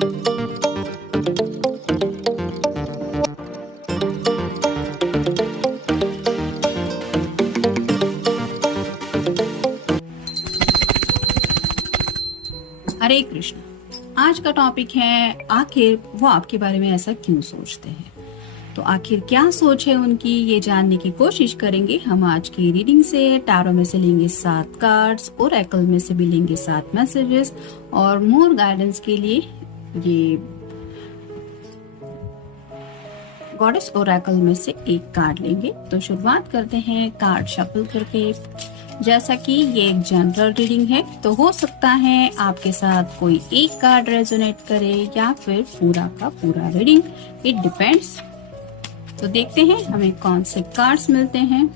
हरे कृष्ण। आज का टॉपिक है आखिर वो आपके बारे में ऐसा क्यों सोचते हैं। तो आखिर क्या सोच है उनकी, ये जानने की कोशिश करेंगे हम आज की रीडिंग से। टैरो में से लेंगे 7 कार्ड्स, ओरेकल में से भी लेंगे 7 मैसेजेस और मोर गाइडेंस के लिए ये गॉडेस ओरेकल में से एक कार्ड लेंगे। तो शुरुआत करते हैं कार्ड शफल करके। जैसा कि ये एक जनरल रीडिंग है, तो हो सकता है आपके साथ कोई एक कार्ड रेजोनेट करे या फिर पूरा का पूरा रीडिंग, इट डिपेंड्स। तो देखते हैं हमें कौन से कार्ड्स मिलते हैं।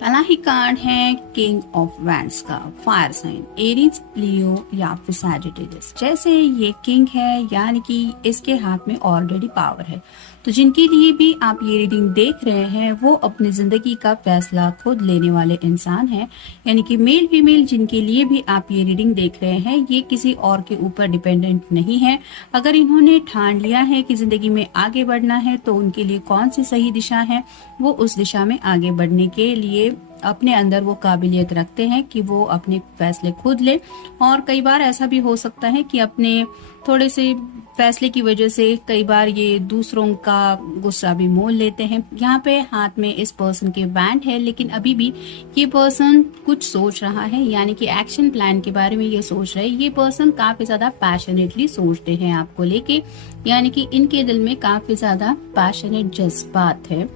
पहला ही कार्ड है किंग ऑफ वैंड्स का, फायर साइन, एरीज, लियो या फिर सैजिटेरियस। जैसे ये किंग है यानी कि इसके हाथ में ऑलरेडी पावर है। तो जिनके लिए भी आप ये रीडिंग देख रहे हैं वो अपनी जिंदगी का फैसला खुद लेने वाले इंसान हैं। यानी कि मेल फीमेल जिनके लिए भी आप ये रीडिंग देख रहे हैं, ये किसी और के ऊपर डिपेंडेंट नहीं है। अगर इन्होंने ठान लिया है कि जिंदगी में आगे बढ़ना है तो उनके लिए कौन सी सही दिशा है, वो उस दिशा में आगे बढ़ने के लिए अपने अंदर वो काबिलियत रखते हैं कि वो अपने फैसले खुद ले। और कई बार ऐसा भी हो सकता है कि अपने थोड़े से फैसले की वजह से कई बार ये दूसरों का गुस्सा भी मोल लेते हैं। यहाँ पे हाथ में इस पर्सन के बैंड है, लेकिन अभी भी ये पर्सन कुछ सोच रहा है, यानी कि एक्शन प्लान के बारे में ये सोच रहे हैं। ये पर्सन काफी ज्यादा पैशनेटली सोचते हैं आपको लेके, यानी कि इनके दिल में काफी ज्यादा पैशनेट जज्बात है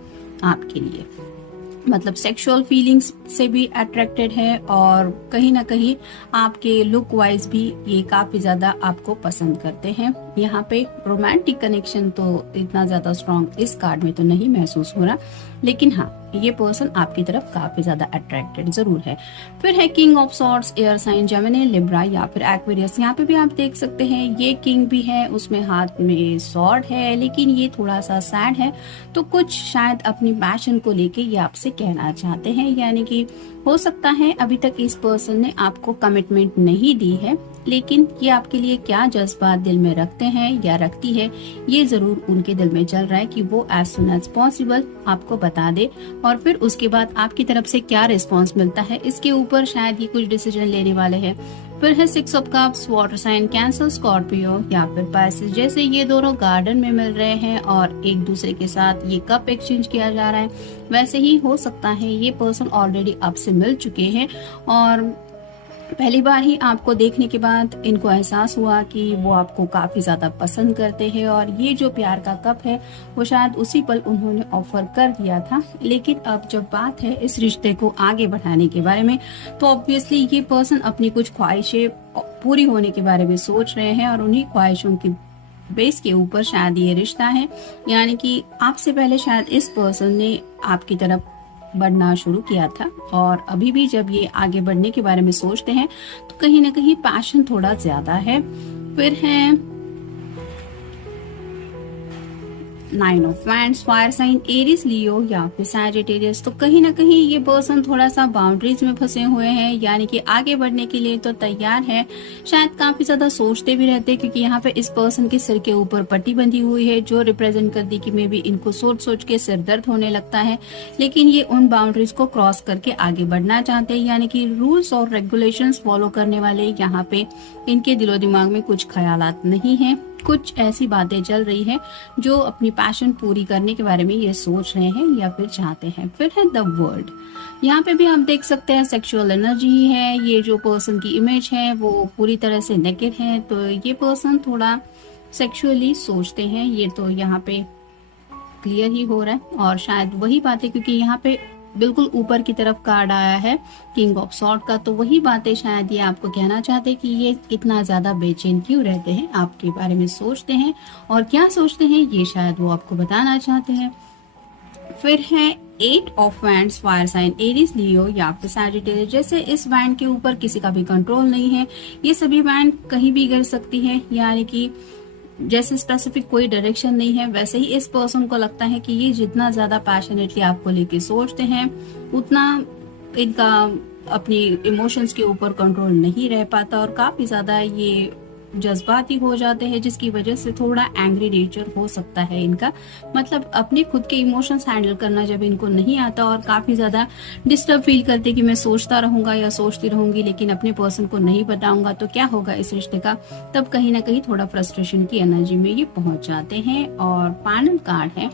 आपके लिए। मतलब सेक्सुअल फीलिंग्स से भी अट्रैक्टेड है और कहीं ना कहीं आपके लुक वाइज भी ये काफी ज्यादा आपको पसंद करते हैं। यहाँ पे रोमांटिक कनेक्शन तो इतना ज्यादा स्ट्रॉन्ग इस कार्ड में तो नहीं महसूस हो रहा, लेकिन हाँ ये पर्सन आपकी तरफ काफी ज्यादा अट्रैक्टेड जरूर है। फिर है king of swords, air sign, Gemini, Libra या फिर एक्वेरियस। यहाँ पे भी आप देख सकते हैं ये किंग भी है, उसमें हाथ में सॉर्ड है, लेकिन ये थोड़ा सा सैड है। तो कुछ शायद अपनी पैशन को लेके ये आपसे कहना चाहते हैं, यानी कि हो सकता है अभी तक इस पर्सन ने आपको कमिटमेंट नहीं दी है, लेकिन ये आपके लिए क्या जज्बात दिल में रखते हैं या रखती है, ये जरूर उनके दिल में चल रहा है कि वो एज सुन एज पॉसिबल आपको बता दे। और फिर उसके बाद आपकी तरफ से क्या रिस्पॉन्स मिलता है, इसके ऊपर शायद ये कुछ डिसीजन लेने वाले हैं। फिर है 6 of cups, water sign, Cancer, Scorpio या फिर पाइसेस। जैसे ये दोनों गार्डन में मिल रहे हैं और एक दूसरे के साथ ये कप एक्सचेंज किया जा रहा है, वैसे ही हो सकता है ये पर्सन ऑलरेडी आपसे मिल चुके हैं और पहली बार ही आपको देखने के बाद इनको एहसास हुआ कि वो आपको काफी ज्यादा पसंद करते हैं और ये जो प्यार का कप है वो शायद उसी पल उन्होंने ऑफर कर दिया था। लेकिन अब जब बात है इस रिश्ते को आगे बढ़ाने के बारे में, तो ऑब्वियसली ये पर्सन अपनी कुछ ख्वाहिशें पूरी होने के बारे में सोच रहे हैं और उन्हीं ख्वाहिशों की बेस के ऊपर शायद ये रिश्ता है। यानी कि आपसे पहले शायद इस पर्सन ने आपकी तरफ बढ़ना शुरू किया था, और अभी भी जब ये आगे बढ़ने के बारे में सोचते हैं तो कहीं ना कहीं पैशन थोड़ा ज्यादा है। फिर है 9 of wands, fire sign Aries, Leo या फिर सैजिटेरियस। तो कहीं ना कहीं ये पर्सन थोड़ा सा बाउंड्रीज में फंसे हुए हैं, यानी कि आगे बढ़ने के लिए तो तैयार है, शायद काफी ज्यादा सोचते भी रहते हैं, क्योंकि यहाँ पे इस पर्सन के सिर के ऊपर पट्टी बंधी हुई है जो रिप्रेजेंट करती कि मे भी इनको सोच सोच के सिर दर्द होने लगता है, लेकिन ये उन बाउंड्रीज को क्रॉस करके आगे बढ़ना चाहते हैं, यानी कि रूल्स और रेगुलेशंस फॉलो करने वाले यहाँ पे इनके दिलो दिमाग में कुछ ख्यालात नहीं है। कुछ ऐसी बातें चल रही है जो अपनी पैशन पूरी करने के बारे में ये सोच रहे हैं या फिर चाहते हैं। फिर है द वर्ल्ड, यहाँ पे भी आप देख सकते हैं सेक्सुअल एनर्जी है, ये जो पर्सन की इमेज है वो पूरी तरह से नेकेड है, तो ये पर्सन थोड़ा सेक्सुअली सोचते हैं, ये तो यहाँ पे क्लियर ही हो रहा है। और शायद वही बातें, क्योंकि यहाँ पे बिल्कुल ऊपर की तरफ कार्ड आया है किंग ऑफ सॉर्ड का, तो वही बातें शायद ये आपको कहना चाहते हैं कि ये इतना ज्यादा बेचैन क्यों रहते हैं, आपके बारे में सोचते हैं, और क्या सोचते हैं ये शायद वो आपको बताना चाहते हैं। फिर है 8 of wands, fire sign Aries, Leo या फिर सैजिटेरियस। जैसे इस वैंड के ऊपर किसी का भी कंट्रोल नहीं है, ये सभी वैंड कहीं भी गिर सकती है, यानी कि जैसे स्पेसिफिक कोई डायरेक्शन नहीं है, वैसे ही इस पर्सन को लगता है कि ये जितना ज्यादा पैशनेटली आपको लेके सोचते हैं उतना इनका अपनी इमोशंस के ऊपर कंट्रोल नहीं रह पाता, और काफी ज्यादा ये जज्बाती हो जाते हैं, जिसकी वजह से थोड़ा एंग्री नेचर हो सकता है इनका। मतलब अपने खुद के इमोशंस हैंडल करना जब इनको नहीं आता, और काफी ज्यादा डिस्टर्ब फील करते कि मैं सोचता रहूंगा या सोचती रहूंगी लेकिन अपने पर्सन को नहीं बताऊंगा तो क्या होगा इस रिश्ते का, तब कहीं ना कहीं थोड़ा फ्रस्ट्रेशन की एनर्जी में ये पहुंच जाते हैं। और फाइनल कार्ड है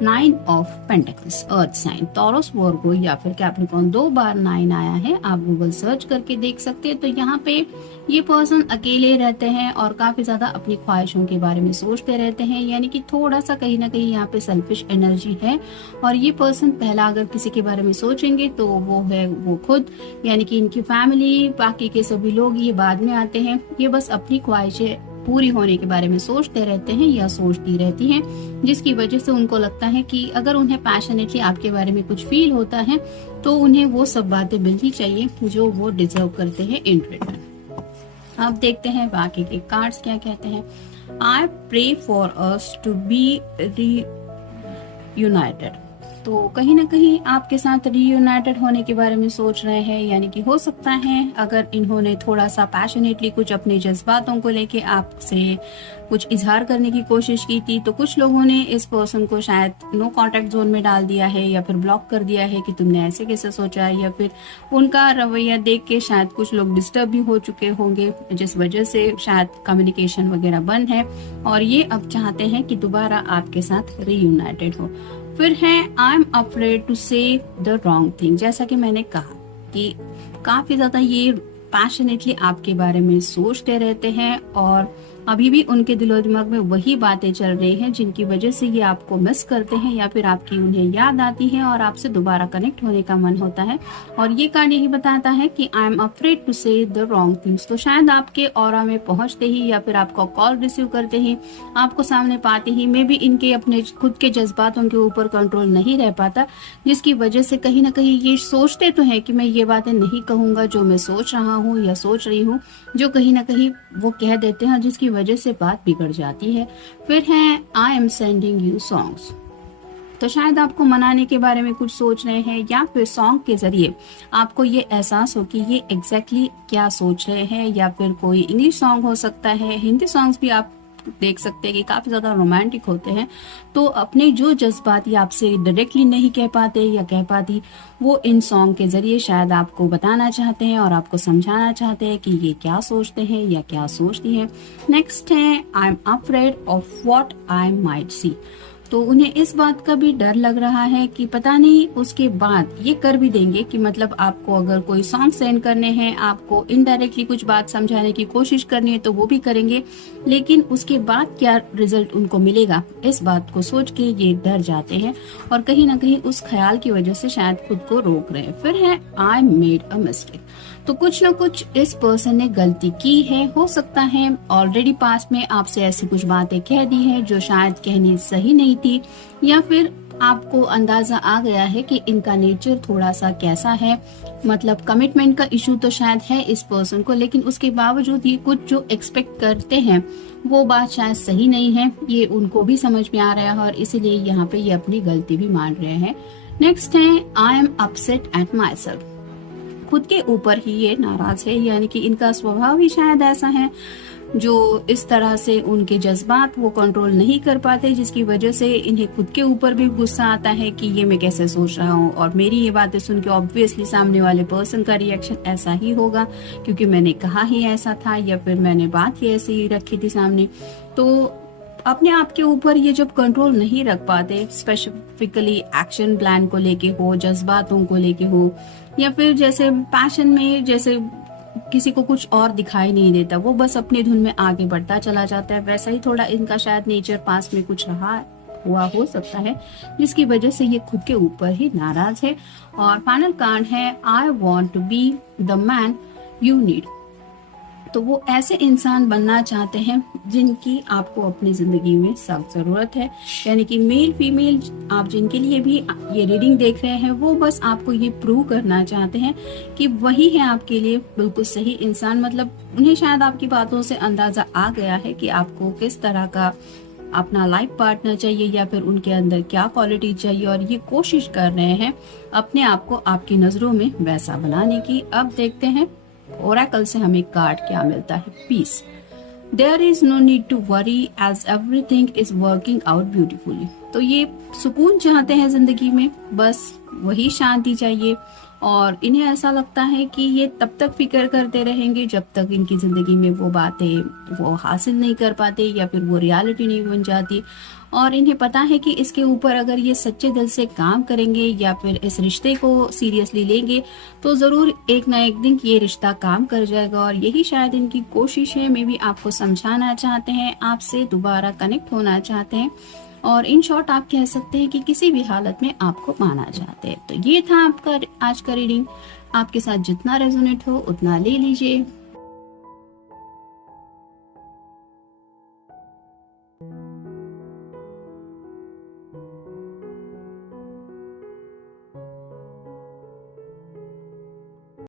9 of pentacles, earth sign, Taurus, Virgo या फिर कैप्रिकॉर्न। 2 बार 9 आया है, आप गूगल सर्च करके देख सकते हैं। तो यहाँ पे ये पर्सन अकेले रहते हैं और काफी ज्यादा अपनी ख्वाहिशों के बारे में सोचते रहते हैं, यानी कि थोड़ा सा कहीं ना कहीं यहाँ पे सेल्फिश एनर्जी है। और ये पर्सन पहला अगर किसी के बारे में सोचेंगे तो वो है वो खुद, यानी कि इनकी फैमिली, बाकी के सभी लोग ये बाद में आते हैं। ये बस अपनी ख्वाहिशें पूरी होने के बारे में सोचते रहते हैं या सोचती रहती हैं, जिसकी वजह से उनको लगता है कि अगर उन्हें पैशनेटली आपके बारे में कुछ फील होता है तो उन्हें वो सब बातें मिलनी चाहिए जो वो डिजर्व करते हैं इन रिटर्न। अब देखते हैं बाकी के कार्ड्स क्या कहते हैं। I pray for us to be reunited. तो कहीं ना कहीं आपके साथ रीयूनाइटेड होने के बारे में सोच रहे हैं, यानी कि हो सकता है अगर इन्होंने थोड़ा सा पैशनेटली कुछ अपने जज्बातों को लेके आपसे कुछ इजहार करने की कोशिश की थी, तो कुछ लोगों ने इस पर्सन को शायद नो कांटेक्ट जोन में डाल दिया है या फिर ब्लॉक कर दिया है कि तुमने ऐसे कैसे सोचा है, या फिर उनका रवैया देख के शायद कुछ लोग डिस्टर्ब भी हो चुके होंगे, जिस वजह से शायद कम्युनिकेशन वगैरह बंद है और ये अब चाहते हैं कि दोबारा आपके साथ रीयूनाइटेड हो। फिर है आई एम अफ्रेड टू से द रॉन्ग थिंग। जैसा कि मैंने कहा कि काफी ज्यादा ये पैशनेटली आपके बारे में सोचते रहते हैं और अभी भी उनके दिलो दिमाग में वही बातें चल रही हैं जिनकी वजह से ये आपको मिस करते हैं या फिर आपकी उन्हें याद आती है और आपसे दोबारा कनेक्ट होने का मन होता है। और ये कार्ड यही बताता है कि आई एम अफ्रेड टू से द रॉन्ग थिंग्स। तो शायद आपके ऑरा में पहुंचते ही या फिर आपको कॉल रिसीव करते ही, आपको सामने पाते ही मे भी इनके अपने खुद के जज्बातों के ऊपर कंट्रोल नहीं रह पाता, जिसकी वजह से कहीं ना कहीं ये सोचते तो है कि मैं ये बातें नहीं कहूंगा जो मैं सोच रहा हूँ या सोच रही हूँ, जो कहीं ना कहीं वो कह देते हैं जिसकी वजह से बात बिगड़ जाती है। फिर है I am sending you songs. तो शायद आपको मनाने के बारे में कुछ सोच रहे हैं या फिर सॉन्ग के जरिए आपको ये एहसास हो कि ये एग्जैक्टली क्या सोच रहे हैं, या फिर कोई इंग्लिश सॉन्ग हो सकता है, हिंदी सॉन्ग्स भी आप देख सकते हैं कि काफी ज्यादा रोमांटिक होते हैं। तो अपने जो जज्बात ये आपसे डायरेक्टली नहीं कह पाते या कह पाती, वो इन सॉन्ग के जरिए शायद आपको बताना चाहते हैं और आपको समझाना चाहते हैं कि ये क्या सोचते हैं या क्या सोचती है। नेक्स्ट है I am afraid of what I might see. तो उन्हें इस बात का भी डर लग रहा है कि पता नहीं उसके बाद ये कर भी देंगे कि मतलब आपको अगर कोई सॉन्ग सेंड करने हैं, आपको इनडायरेक्टली कुछ बात समझाने की कोशिश करनी है तो वो भी करेंगे, लेकिन उसके बाद क्या रिजल्ट उनको मिलेगा इस बात को सोच के ये डर जाते हैं और कहीं ना कहीं उस ख्याल की वजह से शायद खुद को रोक रहे हैं। फिर है आई मेड अ मिस्टेक। तो कुछ ना कुछ इस पर्सन ने गलती की है, हो सकता है ऑलरेडी पास्ट में आपसे ऐसी कुछ बातें कह दी है जो शायद कहनी सही नहीं थी, या फिर आपको अंदाजा आ गया है कि इनका नेचर थोड़ा सा कैसा है। मतलब कमिटमेंट का इशू तो शायद है इस पर्सन को, लेकिन उसके बावजूद ये कुछ जो एक्सपेक्ट करते हैं वो बात शायद सही नहीं है, ये उनको भी समझ में आ रहा है और इसीलिए यहाँ पे ये अपनी गलती भी मान रहे हैं। नेक्स्ट है I am upset at my self. खुद के ऊपर ही ये नाराज है, यानी कि इनका स्वभाव ही शायद ऐसा है जो इस तरह से उनके जज्बात वो कंट्रोल नहीं कर पाते, जिसकी वजह से इन्हें खुद के ऊपर भी गुस्सा आता है कि ये मैं कैसे सोच रहा हूँ और मेरी ये बातें सुन के ऑब्वियसली सामने वाले पर्सन का रिएक्शन ऐसा ही होगा क्योंकि मैंने कहा ही ऐसा था या फिर मैंने बात ही ऐसी ही रखी थी सामने। तो अपने आप के ऊपर ये जब कंट्रोल नहीं रख पाते, स्पेसिफिकली एक्शन प्लान को लेके हो, जज्बातों को लेके हो, या फिर जैसे पैशन में जैसे किसी को कुछ और दिखाई नहीं देता, वो बस अपनी धुन में आगे बढ़ता चला जाता है, वैसा ही थोड़ा इनका शायद नेचर पास में कुछ रहा हुआ हो सकता है, जिसकी वजह से ये खुद के ऊपर ही नाराज है। और फाइनल कार्ड है I want to be the man you need. तो वो ऐसे इंसान बनना चाहते हैं जिनकी आपको अपनी जिंदगी में सख्त जरूरत है, यानी कि मेल फीमेल आप जिनके लिए भी ये रीडिंग देख रहे हैं वो बस आपको ये प्रूव करना चाहते हैं कि वही है आपके लिए बिल्कुल सही इंसान। मतलब उन्हें शायद आपकी बातों से अंदाजा आ गया है कि आपको किस तरह का अपना लाइफ पार्टनर चाहिए या फिर उनके अंदर क्या क्वालिटी चाहिए, और ये कोशिश कर रहे हैं अपने आप को आपकी नजरों में वैसा बनाने की। अब देखते हैं ओरेकल से हमें कार्ड क्या मिलता है। Peace. There is no need to worry as everything is working out beautifully. तो ये सुकून चाहते हैं जिंदगी में, बस वही शांति चाहिए, और इन्हें ऐसा लगता है कि ये तब तक फिक्र करते रहेंगे जब तक इनकी जिंदगी में वो बातें वो हासिल नहीं कर पाते या फिर वो रियलिटी नहीं बन जाती। और इन्हें पता है कि इसके ऊपर अगर ये सच्चे दिल से काम करेंगे या फिर इस रिश्ते को सीरियसली लेंगे तो जरूर एक ना एक दिन ये रिश्ता काम कर जाएगा, और यही शायद इनकी कोशिश है। मे भी आपको समझाना चाहते हैं, आपसे दोबारा कनेक्ट होना चाहते हैं, और इन शॉर्ट आप कह सकते हैं कि किसी भी हालत में आपको पाना चाहते हैं। तो ये था आपका आज का रीडिंग। आपके साथ जितना रेजोनेट हो उतना ले लीजिए।